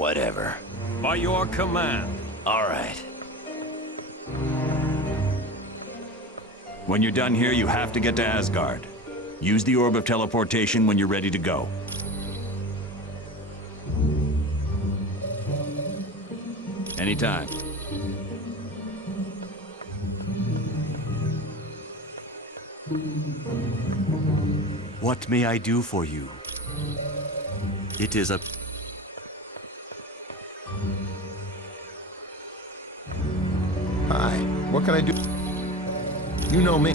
Whatever. By your command. All right. When you're done here, you have to get to Asgard. Use the Orb of Teleportation when you're ready to go. Anytime. What may I do for you? It is a... Hi, what can I do? You know me.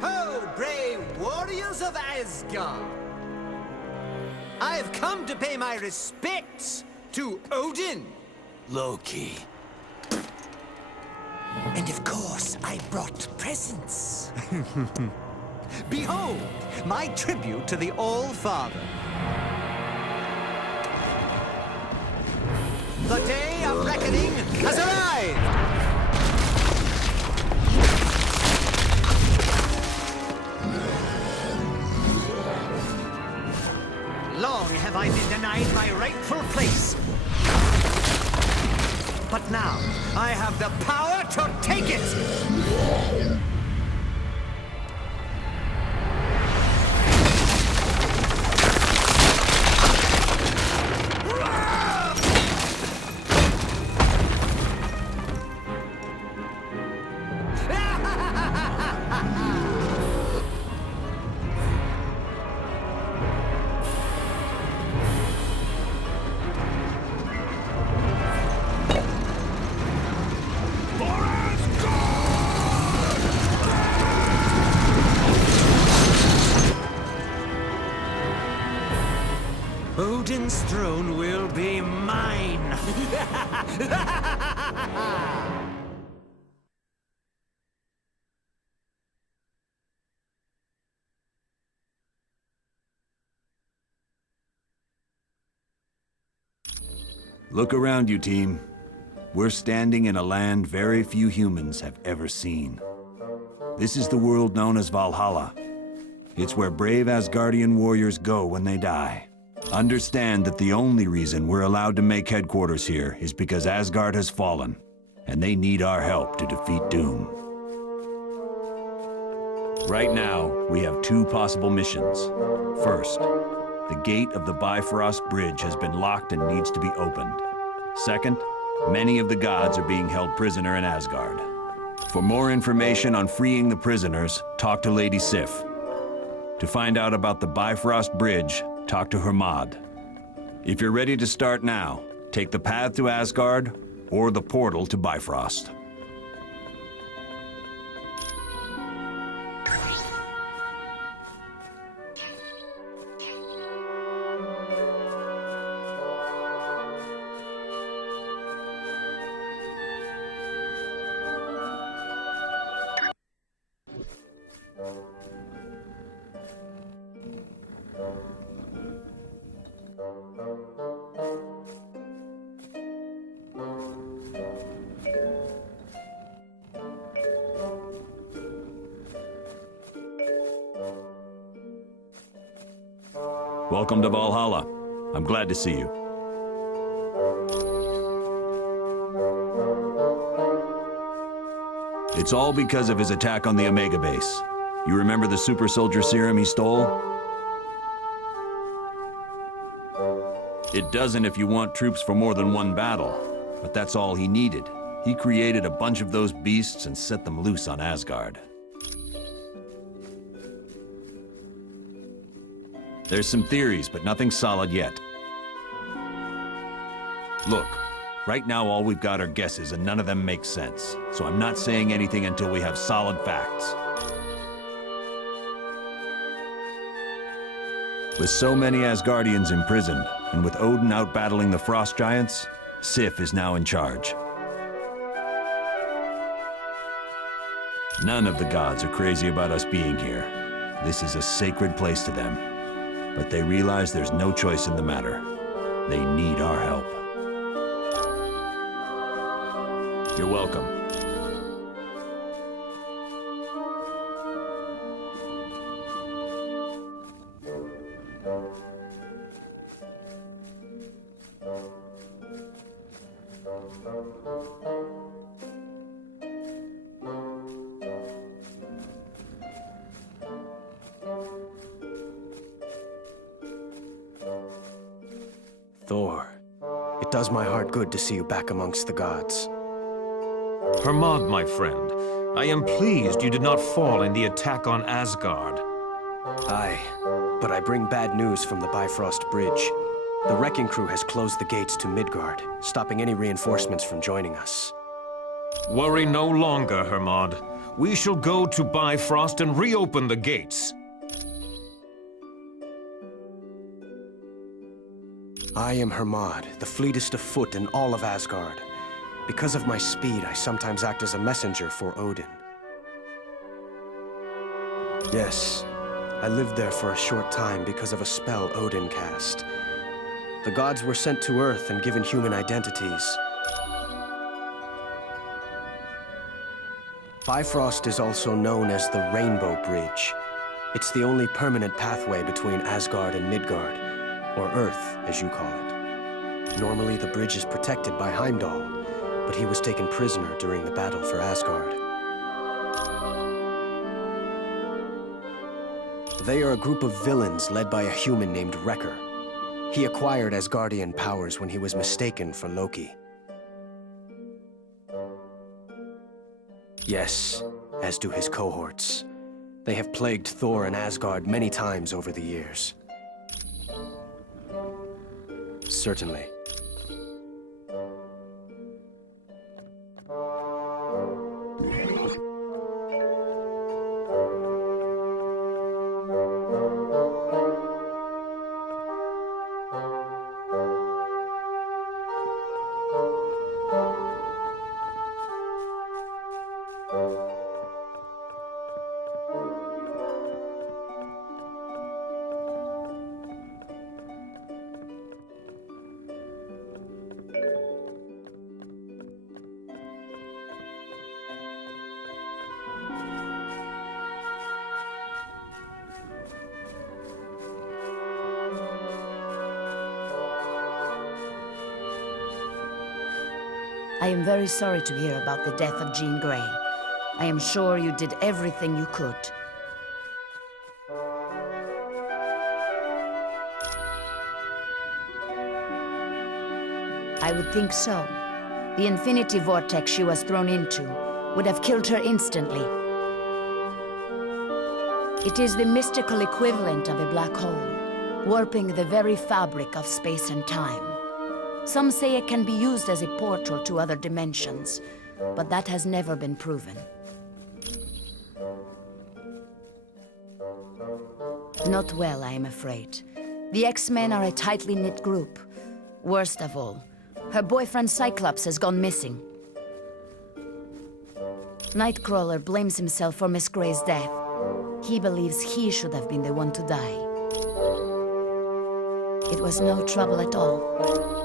Ho, brave warriors of Asgard! I have come to pay my respects to Odin. Loki. And of course, I brought presents. Behold, my tribute to the All-Father. The day of reckoning has arrived! Long have I been denied my rightful place. But now, I have the power to take it! Odin's throne will be mine! Look around you, team. We're standing in a land very few humans have ever seen. This is the world known as Valhalla. It's where brave Asgardian warriors go when they die. Understand that the only reason we're allowed to make headquarters here is because Asgard has fallen, and they need our help to defeat Doom. Right now, we have two possible missions. First, the gate of the Bifrost Bridge has been locked and needs to be opened. Second, many of the gods are being held prisoner in Asgard. For more information on freeing the prisoners, talk to Lady Sif. To find out about the Bifrost Bridge, talk to Hermod. If you're ready to start now, take the path to Asgard or the portal to Bifrost. Welcome to Valhalla. I'm glad to see you. It's all because of his attack on the Omega base. You remember the super soldier serum he stole? It doesn't if you want troops for more than one battle, but that's all he needed. He created a bunch of those beasts and set them loose on Asgard. There's some theories, but nothing solid yet. Look, right now all we've got are guesses and none of them make sense. So I'm not saying anything until we have solid facts. With so many Asgardians imprisoned, and with Odin out battling the Frost Giants, Sif is now in charge. None of the gods are crazy about us being here. This is a sacred place to them. But they realize there's no choice in the matter. They need our help. You're welcome. Thor, it does my heart good to see you back amongst the gods. Hermod, my friend, I am pleased you did not fall in the attack on Asgard. Aye, but I bring bad news from the Bifrost Bridge. The wrecking crew has closed the gates to Midgard, stopping any reinforcements from joining us. Worry no longer, Hermod. We shall go to Bifrost and reopen the gates. I am Hermod, the fleetest of foot in all of Asgard. Because of my speed, I sometimes act as a messenger for Odin. Yes, I lived there for a short time because of a spell Odin cast. The gods were sent to Earth and given human identities. Bifrost is also known as the Rainbow Bridge. It's the only permanent pathway between Asgard and Midgard, or Earth, as you call it. Normally, the bridge is protected by Heimdall, but he was taken prisoner during the battle for Asgard. They are a group of villains led by a human named Wrecker. He acquired Asgardian powers when he was mistaken for Loki. Yes, as do his cohorts. They have plagued Thor and Asgard many times over the years. Certainly. I am very sorry to hear about the death of Jean Grey. I am sure you did everything you could. I would think so. The infinity vortex she was thrown into would have killed her instantly. It is the mystical equivalent of a black hole, warping the very fabric of space and time. Some say it can be used as a portal to other dimensions, but that has never been proven. Not well, I am afraid. The X-Men are a tightly knit group. Worst of all, her boyfriend Cyclops has gone missing. Nightcrawler blames himself for Miss Grey's death. He believes he should have been the one to die. It was no trouble at all.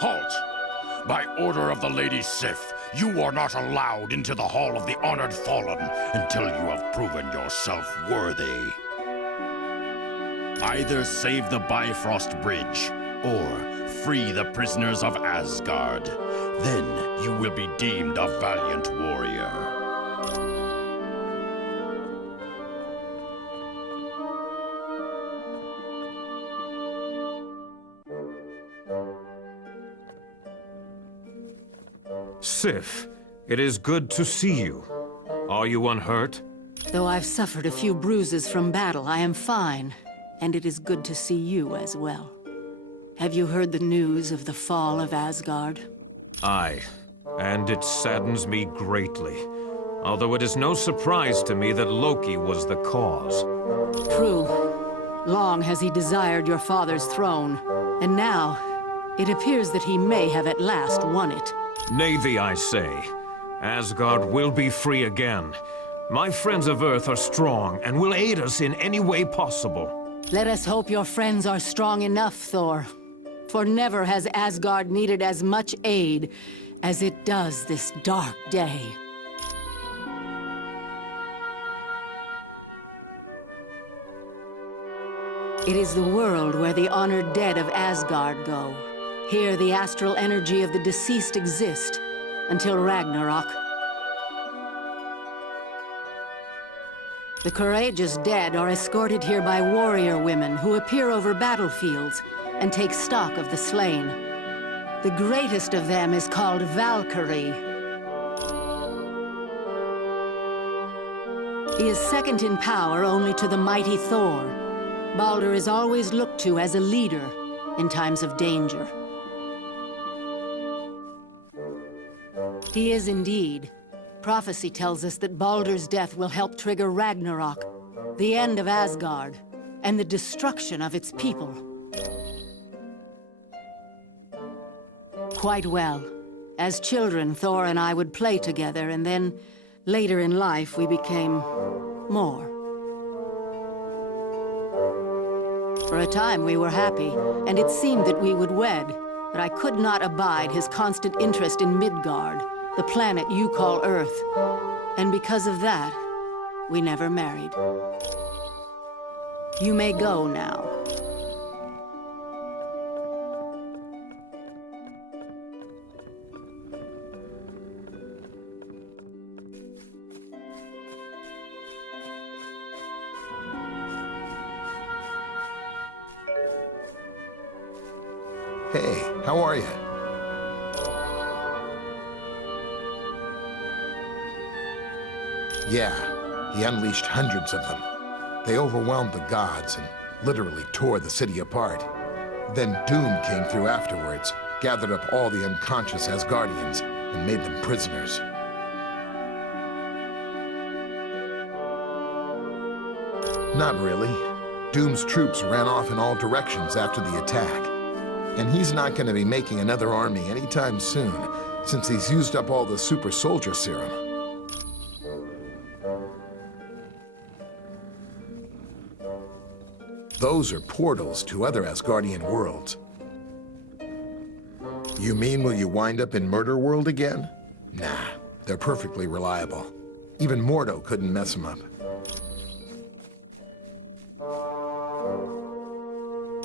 Halt! By order of the Lady Sif, you are not allowed into the Hall of the Honored Fallen until you have proven yourself worthy. Either save the Bifrost Bridge, or free the prisoners of Asgard. Then you will be deemed a valiant warrior. Sif, it is good to see you. Are you unhurt? Though I've suffered a few bruises from battle, I am fine. And it is good to see you as well. Have you heard the news of the fall of Asgard? Aye, and it saddens me greatly. Although it is no surprise to me that Loki was the cause. True. Long has he desired your father's throne, and now it appears that he may have at last won it. Navy, I say. Asgard will be free again. My friends of Earth are strong and will aid us in any way possible. Let us hope your friends are strong enough, Thor. For never has Asgard needed as much aid as it does this dark day. It is the world where the honored dead of Asgard go. Here the astral energy of the deceased exist until Ragnarok. The courageous dead are escorted here by warrior women who appear over battlefields and take stock of the slain. The greatest of them is called Valkyrie. He is second in power only to the mighty Thor. Baldur is always looked to as a leader in times of danger. He is indeed. Prophecy tells us that Baldur's death will help trigger Ragnarok, the end of Asgard, and the destruction of its people. Quite well. As children, Thor and I would play together, and then, later in life, we became more. For a time, we were happy, and it seemed that we would wed, but I could not abide his constant interest in Midgard, the planet you call Earth. And because of that, we never married. You may go now. Hey, how are you? Yeah, he unleashed hundreds of them. They overwhelmed the gods and literally tore the city apart. Then Doom came through afterwards, gathered up all the unconscious Asgardians, and made them prisoners. Not really. Doom's troops ran off in all directions after the attack. And he's not going to be making another army anytime soon, since he's used up all the super soldier serum. Those are portals to other Asgardian worlds. You mean will you wind up in Murder World again? Nah, they're perfectly reliable. Even Mordo couldn't mess them up.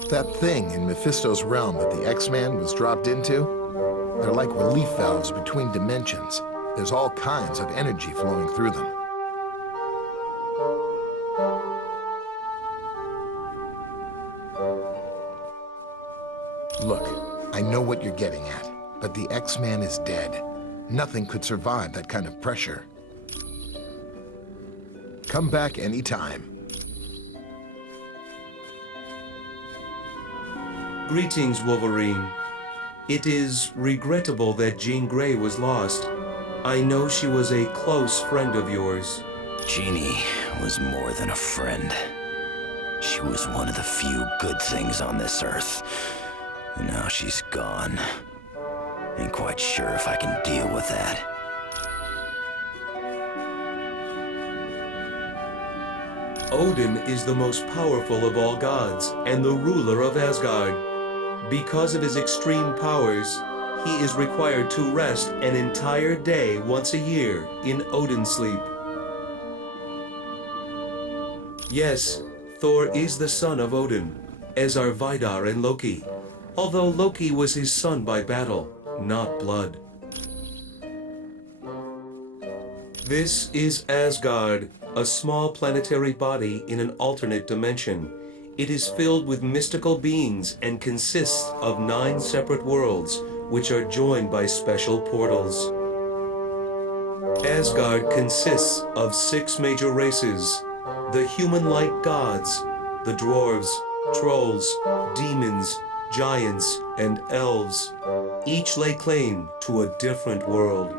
That thing in Mephisto's realm that the X-Man was dropped into? They're like relief valves between dimensions. There's all kinds of energy flowing through them. Look, I know what you're getting at, but the X-Man is dead. Nothing could survive that kind of pressure. Come back anytime. Greetings, Wolverine. It is regrettable that Jean Grey was lost. I know she was a close friend of yours. Jeannie was more than a friend. She was one of the few good things on this earth. And now she's gone. Ain't quite sure if I can deal with that. Odin is the most powerful of all gods, and the ruler of Asgard. Because of his extreme powers, he is required to rest an entire day once a year in Odin sleep. Yes, Thor is the son of Odin, as are Vidar and Loki, although Loki was his son by battle, not blood. This is Asgard, a small planetary body in an alternate dimension. It is filled with mystical beings and consists of 9 separate worlds, which are joined by special portals. Asgard consists of 6 major races: the human-like gods, the dwarves, trolls, demons, giants, and elves. Each lay claim to a different world.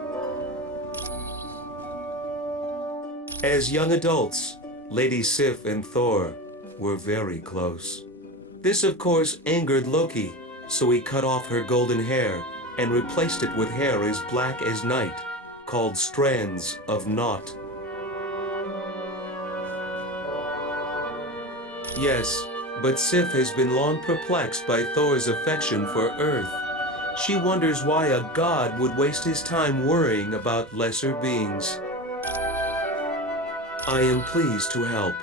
As young adults, Lady Sif and Thor were very close. This, of course, angered Loki, so he cut off her golden hair and replaced it with hair as black as night, called strands of Naught. Yes, but Sif has been long perplexed by Thor's affection for Earth. She wonders why a god would waste his time worrying about lesser beings. I am pleased to help.